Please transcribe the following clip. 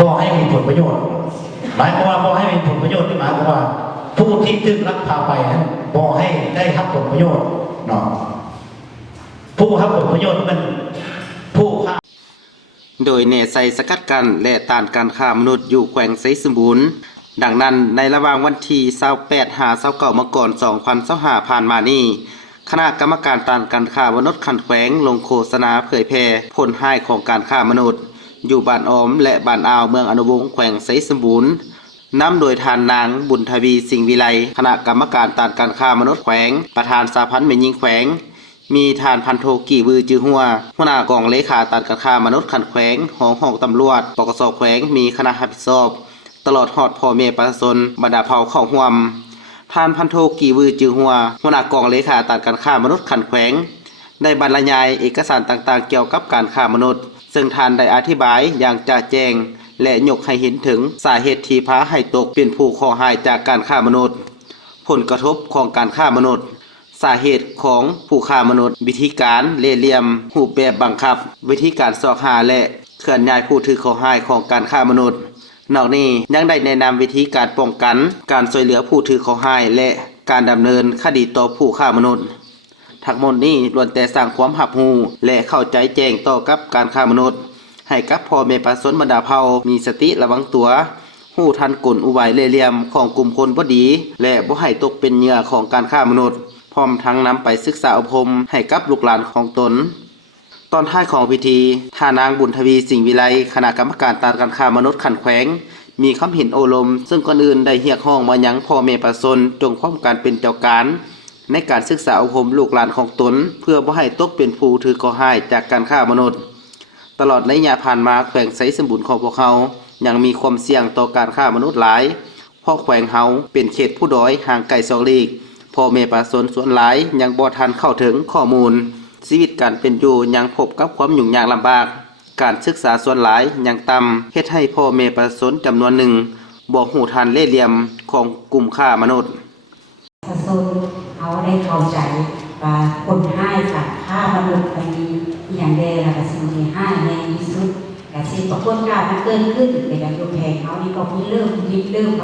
บ่ให้มีผลประโยชน์หมายความว่าบ่ให้มีผลประโยชน์ที่หมายความว่าผู้ที่ถูกลักพาไปนั้นบ่ให้ได้รับผลประโยชน์เนาะผู้รับผลประโยชน์มันผู้โดยเนใส่สกัดกั้นและต้านการค้ามนุษย์อยู่แขวงไสสมบูรณ์ดังนั้นในระหว่างวันที่28 29 มกราคม 2025 ผ่านมานี้คณะกรรมการต้านการค้ามนุษย์ขันแขวงลงโฆษณาเผยแพร่ผลร้ายของการค้ามนุษย์อยู่บ้านออมและบ้านอ่าวเมืองอนุวงศ์แขวงไสสมบูรณ์นำโดยทานนางบุญทวีสิงห์วิไลคณะกรรมการต้านการค้ามนุษย์แขวงประธานสาพันธ์แม่หญิงแขวงมีทานพันโทกี่วือจือหัวหัวหน้ากองเลขาต้านการค้ามนุษย์ขันแขวงของตำรวจปกสแขวงมีคณะรับผิดชอบตลอดฮอดพ่อแม่ประชาชนบรรดาเผ่าเข้าร่วมทานพันโทกี่วือจือหัวหัวหน้ากองเลขาต้านการค้ามนุษย์ขันแขวงได้บรรยายเอกสารต่างๆเกี่ยวกับการค้ามนุษย์ซึ่งทานได้อธิบายอย่างจ่าแจ้งและยกให้เห็นถึงสาเหตุที่พาให้ตกเป็นผู้ขอหายจากการค้ามนุษย์ผลกระทบของการค้ามนุษย์สาเหตุของผู้ค้ามนุษย์วิธีการเล่ห์เหลี่ยมรูปแบบบังคับวิธีการซอกหาและเคลื่อนย้ายผู้ถือขอหายของการค้ามนุษย์นอกนี้ยังได้แนะนำวิธีการป้องกันการช่วยเหลือผู้ถือขอหายและการดำเนินคดีต่อผู้ค้ามนุษย์ทั้งหมดนี้ล้วนแต่สร้างความรับรู้และเข้าใจแจ้งต่อกับการค้ามนุษย์ให้กับพ่อแม่ประชาชนบรรดาเผ่ามีสติระวังตัวรู้ทันกลอุบายเล่ห์เหลี่ยมของกลุ่มคนบ่ดีและบ่ให้ตกเป็นเหยื่อของการค้ามนุษย์พร้อมทั้งนำไปศึกษาอบรมให้กับลูกหลานของตนตอนท้ายของพิธีท่านางบุญทวีสิงห์วิไลคณะกรรมการต้านการค้ามนุษย์ขันแขวงมีคำเห็นโอลมซึ่งก่อนอื่นได้เรียกร้องมายังพ่อแม่ประชาชนจงพร้อมการเป็นเจ้าการในการศึกษาอบรมลูกหลานของตนเพื่อบ่ให้ตกเป็นผู้ถือก่อหายจากการค้ามนุษย์ตลอดระยะผ่านมาแขวงไสสมบูรณ์ของพวกเขายังมีความเสี่ยงต่อการค้ามนุษย์หลายเพราะแขวงเฮาเป็นเขตผู้ด้อยห่างไกล2 ลี้พ่อแม่ประชาชนส่วนหลายยังบ่ทันเข้าถึงข้อมูลชีวิตการเป็นอยู่ยังพบกับความยุ่งยากลำบากการศึกษาส่วนหลายยังต่ำเฮ็ดให้พ่อแม่ประชาชนจำนวนหนึ่งบ่ฮู้ทันเล่ห์เหลี่ยมของกลุ่มค้ามนุษย์ประชาชนเขาได้เข้าใจว่าคนให้กับฆ่ามนุษย์มันมีอย่างใดล่ะก็สิ่งที่ให้ในที่สุดแต่สิ่งประกวดการมันเกิดขึ้นแต่อย่างตัวแพงเขานี่ก็มีเริ่ม